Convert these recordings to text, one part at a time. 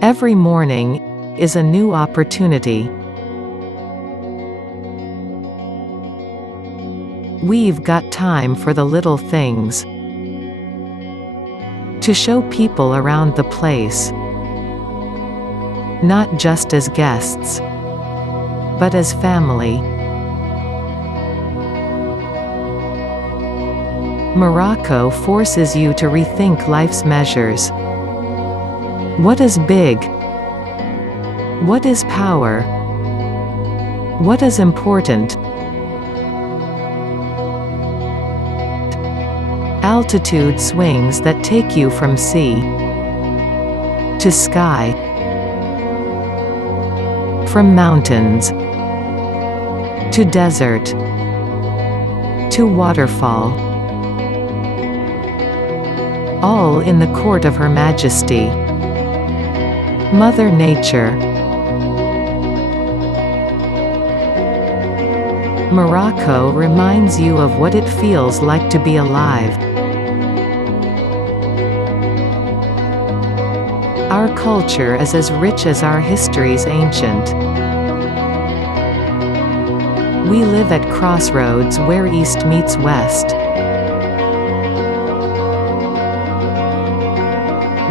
Every morning is a new opportunity. We've got time for the little things. To show people around the place. Not just as guests, but as family. Morocco forces you to rethink life's measures. What is big? What is power? What is important? Altitude swings that take you from sea to sky, from mountains to desert to waterfall, all in the court of Her Majesty, Mother Nature. Morocco reminds you of what it feels like to be alive. Our culture is as rich as our history's ancient. We live at crossroads where East meets West.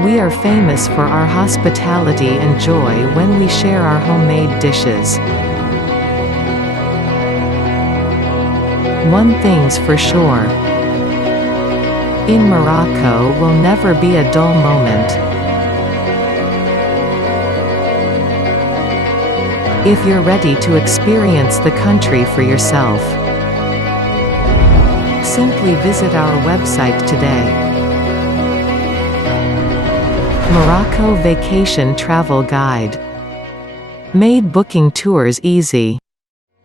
We are famous for our hospitality and joy when we share our homemade dishes. One thing's for sure. In Morocco will never be a dull moment. If you're ready to experience the country for yourself, simply visit our website today. Morocco Vacation Travel Guide. Made booking tours easy.